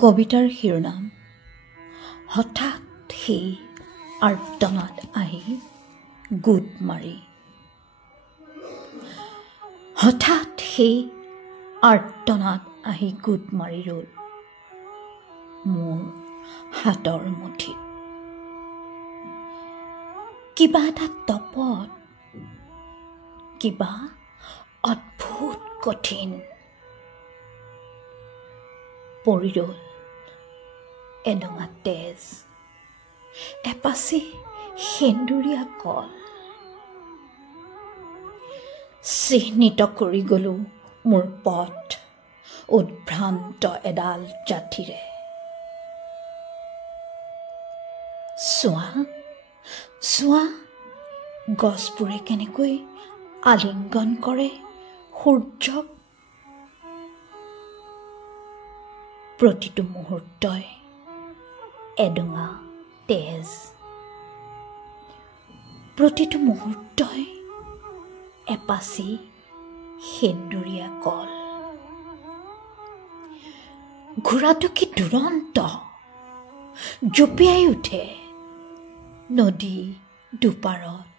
কবিতাৰ শিৰোনাম হঠাৎ সেই আৰ্তনাদ আহি গোট মাৰি। হঠাৎ সেই আৰ্তনাদ আহি গোট মাৰি ৰ'ল মোৰ হাতৰ মুঠিত। কিবা এটা তপত, কিবা অদ্ভুত কঠিন পৰি ৰ'ল এডঙা তেজ, এপাচি সেন্দুৰীয়া কল। চিহ্নিত কৰি গ'লো মোৰ পথ উদ্ভ্ৰান্ত এডাল জাঠিৰে। চোৱা চোৱা, গছবোৰে কেনেকৈ আলিংগন কৰে সূৰ্যক। প্ৰতিটো মুহূৰ্তই এডঙা তেজ, প্ৰতিটো মুহূৰ্তই এপাচি সেন্দুৰীয়া কল। ঘোঁৰাটো কি দুৰন্ত, জঁপিয়াই উঠে নদী দুপাৰত।